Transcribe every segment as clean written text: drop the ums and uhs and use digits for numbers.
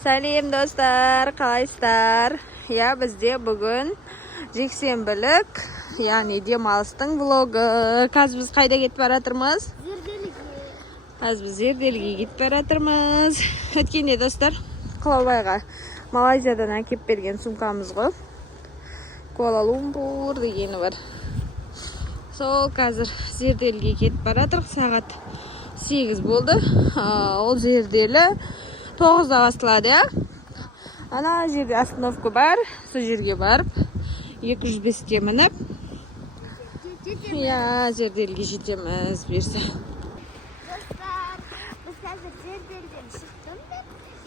Сәлем достар, қалайсыздар? Я бізде бүгін жексенбілік, яғни демалыстың влогы. Қазір біз қайда кетіп баратырмыз? Қазір біз Зерделіге кетіп баратырмыз. Өткенде достар, Қылаубайға Малайзиядан әкеп берген сумкамыз ғой. Куала-Лумпур дегені бар. Сол қазір Зерделіге кетіп баратырық. Сағат 8 болды. Ол Зерделі 9-да басталады, я? Ана жерде остановка бар. Сол жерге барып, 205-ке мініп, я Зерделіге жетеміз берсе. Достар, біз қазір Зерделден шықтым.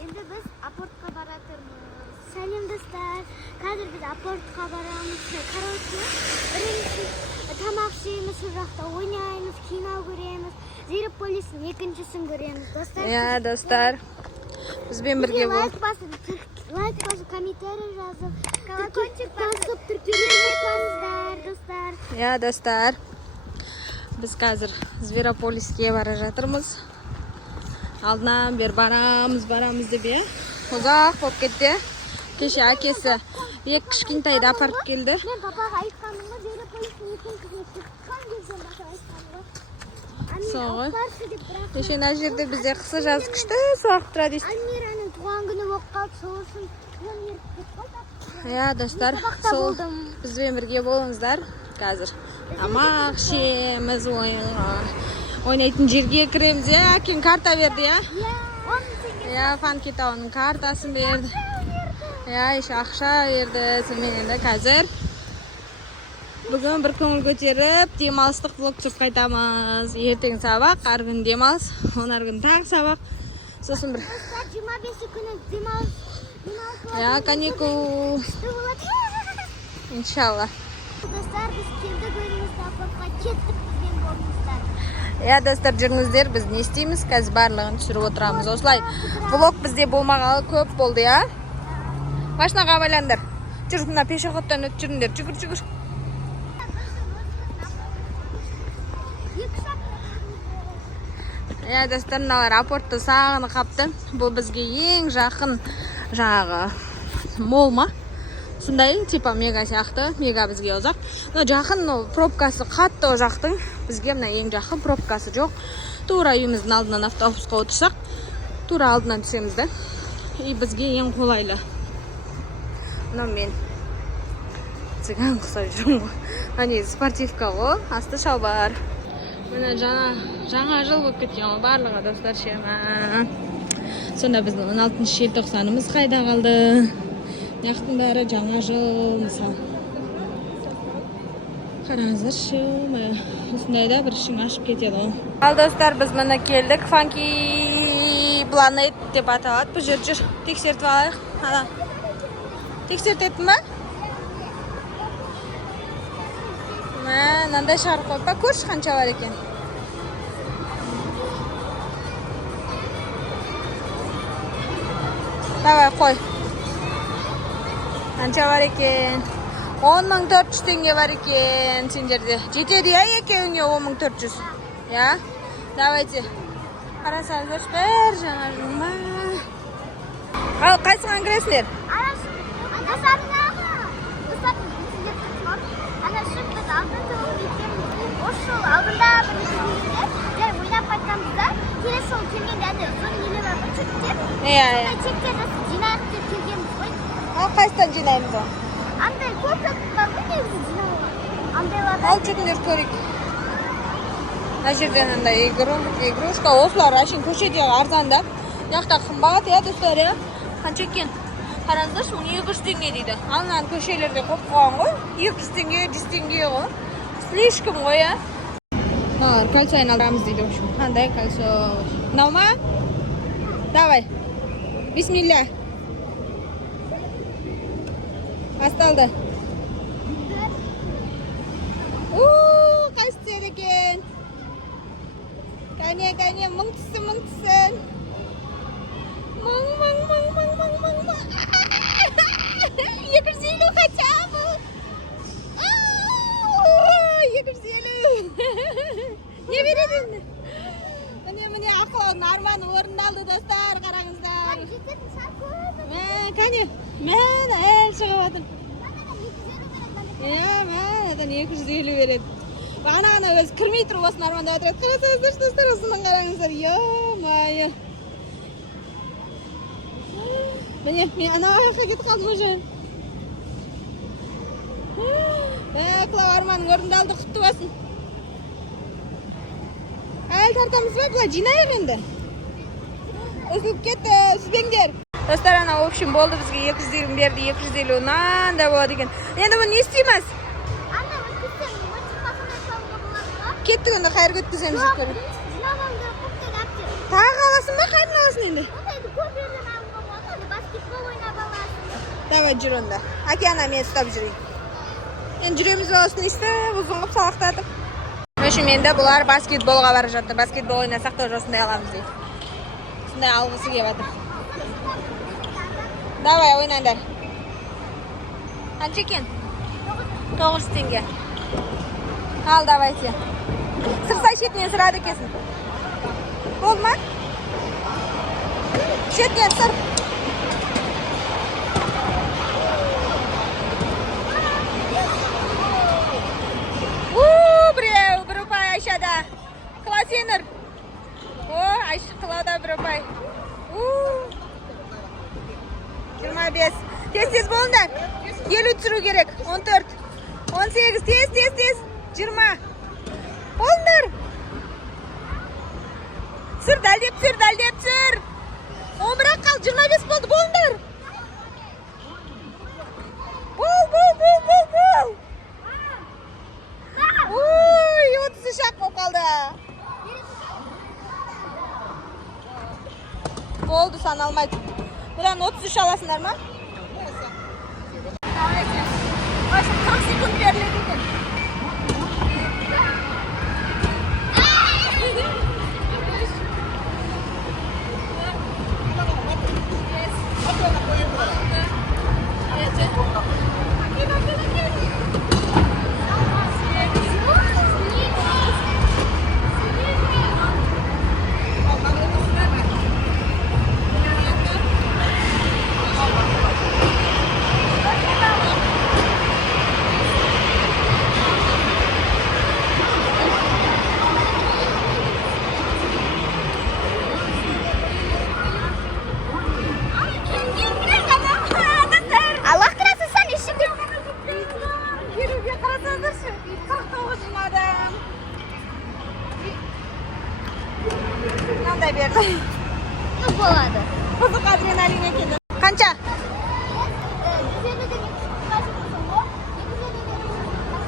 Енді біз апортқа баратырмыз. Сәлем достар. Қазір біз апортқа барамыз. Короче, бірінші тамақ жейміз, сол жақта ойнаймыз, кино көреміз. Зверополистің екіншісін көреміз, достар. Я, достар. Бізбен бірге бол. Лайк басып, комментарий жазып, колокольчик басып, тіркелуге қойыңыздар, достар. Я, достар. Біз қазір Зверополиске бара жатырмыз. Алдынан бер барамыз деп, е. Ұзақ болып кетті. Кеше әкесі екі кішкентайды апарып келді. Мен папаға айтқаным ғой, Зверополистің екіншісіне шыққан кезде папа айтқаным ғой. Соңғы. Кеше мына жерде бізде қысы жаз күшті суық тұрады. Альмираның туған күні болып қалды, сол үшін мен еріп кетіп қалдым. Я, достар, сол бізбен бірге болыңыздар. Қазір тамақ ішеміз, ойнайтын жерге кіреміз. Әкем карта берді, я? Я, Фанкетауның картасын берді. Я, еще ақша берді. Сонымен енді қазір бүгін бір көңіл көтеріп, демалыстық влог түсіп қайтамыз. Ертең сабақ, ар күн демалыс, онар күн тағы сабақ. Сосын бір... 25 күні демалыс. Я, каникул. Иншалла. Достар, біз келдік өзімізді апортқа кеттік, бізбен болыңыздар. Я, достар, жүріңіздер, біз не істейміз? Қазір барлығын түсіріп отырамыз. Осылай, влог бізде болмағалы көп болды, я? Машинаға байландар. Жүр, мына пешеходтан өтіп жүріңдер. Жүгір. Я, достар, мыналар апортты сағыны қапты. Бұл бізге ең жақын жаңағы мол ма? Сондай, типа мега сияқты. Мега бізге ұзақ. Но жақын пробкасы қатты о жақтың. Бізге мына ең жақын пробкасы жоқ. Тура үйіміздің алдынан автобусқа отырсақ, тура алдынан түсеміз да. И бізге ең қолайлы. Но мен цыган құсап жүрмін ғой. Әне спортивка ғой, асты шалбар. Міне жаңа жыл болып кеткен ғой барлығы, достар, шема. Сонда біздің 16 желтоқсанымыз қайда қалды? Яқтың бәрі жаңа жыл, мысал. Қараңыздар, шема. Осындайда бір ішің ашып кетеді ғой. Ал, достар, біз міне келдік. Funky Planet деп аталады. Бұл жүр. Тексертіп алайық. Ана. Тексертетін ба? Мынандай шығарып қойып па, көрші қанша бар екен. Давай, қой. Қанша бар екен? 10.400 теңге бар екен сендерде. Жетеді, я, екеуіңе 10.400. Я? Давайте. Қарасаңыздар, бәр жаңа жылма. Ал, қайсыған кіресіңдер? Алдында бір жай ойнап қайтқанымызда келесі жолы келгенде әне соны еле бар бір чектеп. Чектер жасып жинайық деп келгенбіз ғой. Ал қайсыдан жинаймыз ғой? Андай көп бар ғой негізі жинауға. Андайлардан. Ал жүріңдер көрейік. Мына жерден андай игрушка, осылар әшейін көшеде арзан да. Яқта қымбат, я, достар, я. Қанша екен? Қараңыздаршы, 200 теңге дейді. Анан көшелерде қойып қойған ғой. 200 теңге, 100 теңге ғой. Слишком ғой, я. Кольцо айналдырамыз дейді, в общем. Қандай кольцо? Мынау ма? Давай. Бисмилля. Басталды. Қайсы түсер екен? Кәне, мың түсін. Мың. 250 хотя бы. 250. Не береді. Міне міне ақылаудың арманы орындалды достар, қараңыздар. жететін шар көп. Кәне, мән әл шығып жатыр. Мән 250 береді. Бағана өзі кірмей тұрып осыны армандап отырады. Қарасаңыздар достар, осыны қараңыздар. Майы. Міне, мен ана аяққа кетіп қалдым уже. Құлау арманың орындалды, құтты болсын. Әлі тартамыз ба? Бұлай жинайық енді. Үзіліп кетті, үзбеңдер. Достар, ана, в общем, болды бізге 220 берді, 250 мынандай болады екен. Енді бұны не істейміз? Анна, өткізсем, мочықпасына салуға болады ба? Кеттік енді қайыр өткіземіз. Жоқ, жинағанды көптен әптер. Тағы аласың ба, қайрын аласың енді? Ондайды көп жерден алуға болады, баскетбол ойнап аласың. Давай жүр онда. Әке, ана, мен ұстап жүрейін. Енді жүреміз болсын істі, ұзын қып салақтатып. Өшім енді бұлар баскетболға бара жатты. Баскетбол ойнасақ та осындай аламыз дейді. Сондай алғысы кеп жатыр. Давай, ойнаңдар. Қанша екен? 900 теңге. Ал, давайте. Сырсай шетінен сырады екенсің. Болды ма? Шетінен сыр. Bir ұпай Айшада. Қыла сенір. Айшы қылада бір ұпай. 25. Тез болыңдар. 50 түсіру керек. 14. 18. Тез. 20. Болыңдар. Сыр, дәлдеп сыр. 11 қал, 25 болды. Болыңдар. Бол. Ой, 30 шақ болып қалды. Болды, саналмайды. Бұдан 33 аласыңдар ма? 40 секунд беріледі екен. Мынандай берді. Болады. Қызық адреналин екен. Қанша?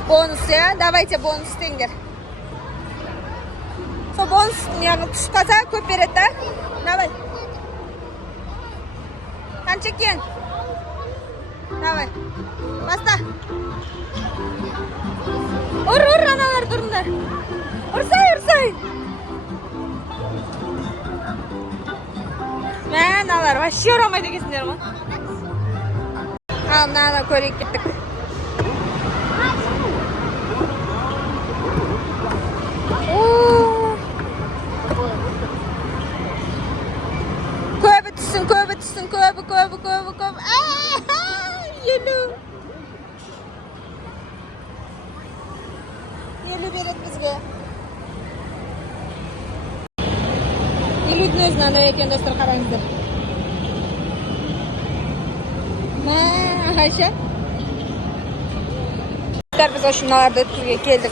Бонус, давайте бонус істеңдер. Сол бонус түсіп қалса көп береді, да? Давай. Қанша екен? Давай. Баста. Ұр, аналар тұрыңдар. Ұрсай. Аналар, вообще ұрамайды екенсіңдер ма? Ал, мына көрейік кеттік. Көбі түссін, көбі. Елу береді бізге. Елудің өзін андай екен, достар, қараңыздар. Айша. Biz oşumlarda Türkiye'ye geldik.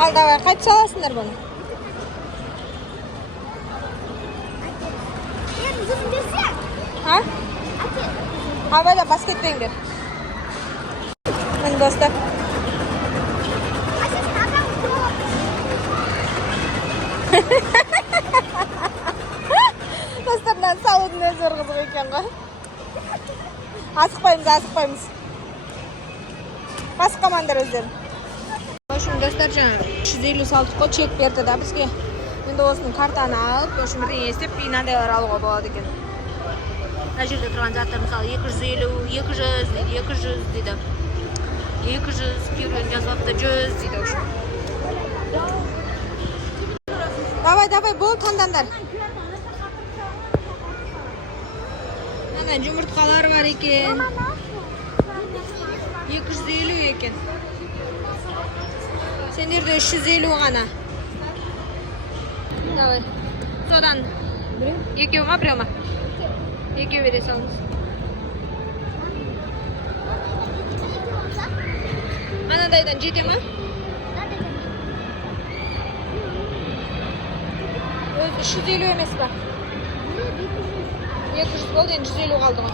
Al da var. Kaç çalasınlar bunu? Ha? Ha böyle basket rengi. Ben dostlar. Dostlardan saludun özü ırgızı eкен ғой. Асықпаймыз. Басқа командар өздері. В общем, достар, жаңа 350 салдық қой, чек берді да бізге. Енді осының картаны алып, в общем, бірден естеп, мынандайлар алуға болады екен. Мына жерде тұрған заттар мысалы 250, 200 дейді. 200 euro жазып атты, 100 дейді ошо. Давай, бол таңдандар. Ана жұмыртқалар бар екен. 250 екен. Сендерде 350 ғана. Давай. Содан екеу ма, біреу ма? Екеу бере салыңыз. Анадайдан жете ма? 350 емес па? 200 болды, енді 150 қалды ғой.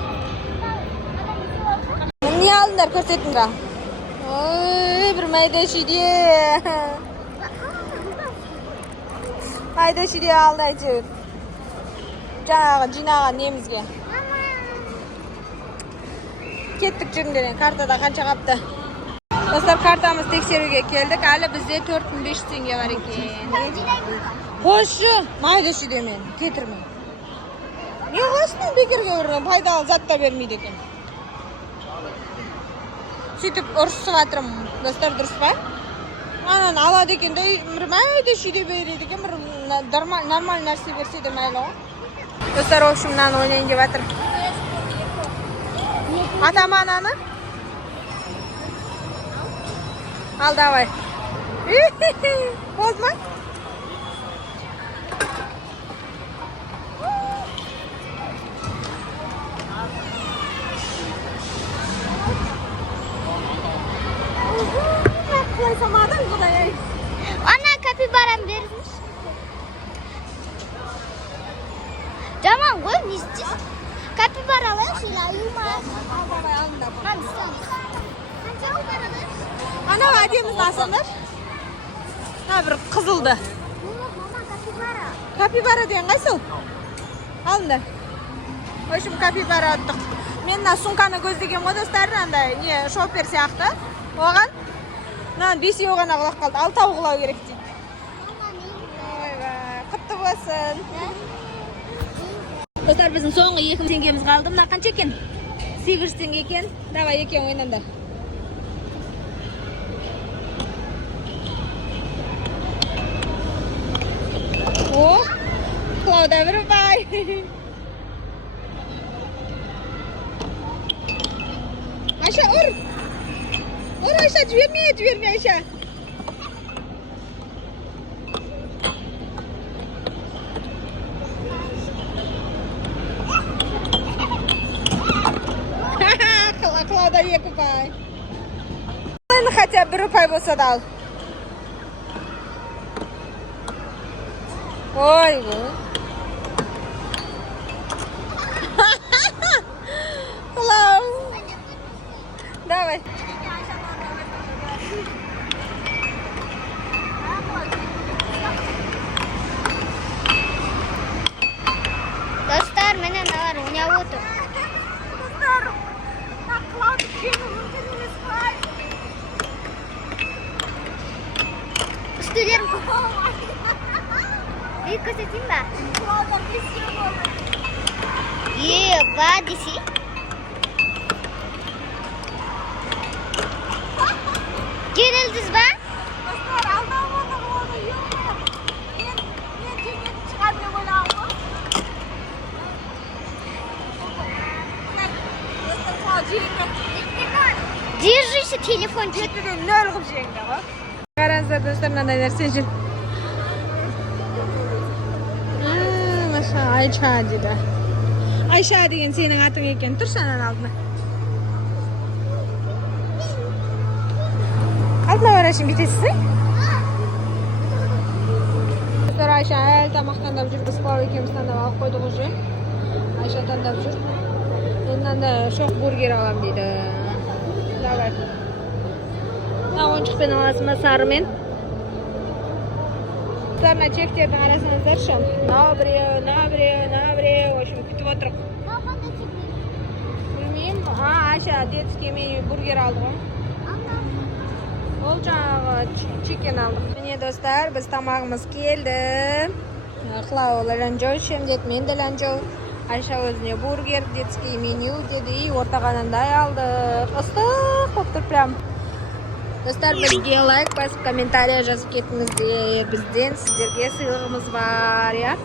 Не алдыңдар көрсетіңдер? Ой, бір майда шиде. Майда шиде алды әйтеуір. Жаңағы жинаған немізге. Кеттік жүріңдерен, картада қанша қапты. Достар, картамыз тексеруге келдік. Әлі бізде 4500 теңге бар екен. Қошы, майда шиде мен, кетірмей. Не қосының бекерге ұрын, пайдалы затта бермейді екен. Сөйтіп ұрысып атырым, достар, дұрыс па? Анан алады екен, бір майда шиде береді екен, бір нормаль нәрсе берсе де майлы ғой. Достар, общымнан ойнайын деп атыр. Атама ананы? Ал, давай. Болды ма? Ana kapibara vermiş. Tamam koy ne istiyorsun? Kapibaralar şöyle ayırma. Ana vadiyemiz nasıldır? Ha bir kızıldı. Kapibara diyen kaysıl? Alındı. Hoşum kapibara attık. Men suмканы көздеген ғой достар, андай не шоппер сияқты. Оған 5 ғана құлақ қалды. 6 құлау керек дейді. Ойбай, құтты болсын. Достар, біздің соңғы 2000 теңгеміз қалды. Мына қанша екен? 800 теңге екен. Давай, екен ойнандар. О, құлауда бір бай. Ayşe ur. Ur Ayşe, jibirme Ayşe. Qiladi екі pay. Endi хотя bir pay bo'lsa da al. Voy bu. Давай. Dostlar, mana nalar o'ynab o'tir. Dostlar, naqlab kelimiz var. Ustilerim. Bir ko'rsatayim ba? Va desi. Gerildiniz ba? Dostlar, aldamadım onu. Yok. Ben ceket çıkarmıyorum öyle aldım. Dostlar, sadece Держите телефон. ne olmuş yenge bak. Karansa dostlar, ne dersin için? Maşallah, Ayşe dedi. Ayşe degan senin atın eken. Tur senin aldın. Altına var şimdi bitesi. Dostlar, Ayşe el tamaqdan da жүріп, biz Pavlo ikimizden de alып koyduk уже. Ayşe'den de жүріп. Ondan da şok burger alam dedi. Давай. Oyuncukpen alasın da sarымен. Dostlarına çekтердің arasınızдар şu. Набіреу. Общем, kütüp oturup. Bilmeyeyim. Ayşe детский menü burger aldı. Ол жаңағы чикен алдық. Міне достар, біз тамағымыз келді. Қылау ланжоу ішем деді, мен де ланжоу. Айша өзіне бургер, детский меню деді. Ортағанандай алдық. Ыстық болып тұр прям. Достар, bizga лайк басып, комментария жазып кетіңіздер. Бізден сіздерге сыйлығымыз бар, я?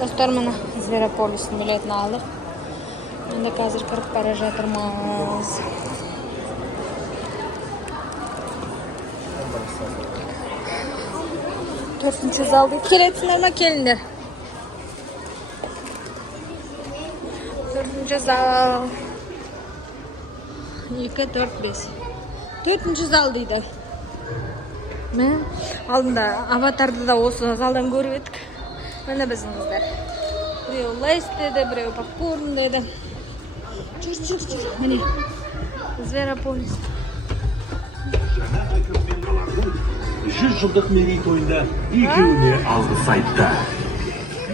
Достар, мына Зверополистің билетін алдық. Енді қазір кіріп бара жатырмыз. Төртінші залды келетсіңдер ма? Келіңдер. Төртінші зал. 2, 4, 5. Төртінші зал дейді. Мен алдында аватарды да осы залдан көріп едік. Міне біздің қыздар. Біреу лейс деді, біреу попкорн деді. Жүр. Міне. Зверополис. 100 жылдық мерейтойында екеуіне алғы сайтта.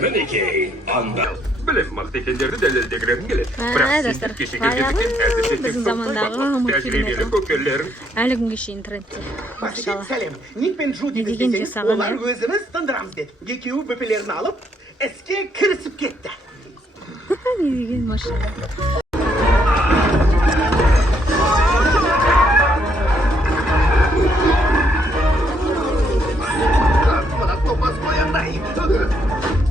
Мінекей, анда. Білем, мақты екендерді дәлелдегілерін келеді. Бірақ сендер кешеге кездіктен әзірше біздің замандағы тәжірибелі көкелерін. Әлі күнге шейін трендте. Басекет сәлем. Ник пен Джуди Не деген десеңіз, жасаған, олар ә? өзіміз тындырамыз деді. Екеуі бөпелерін алып, іске кірісіп кетті. Не деген машина. Мына топас қояндай.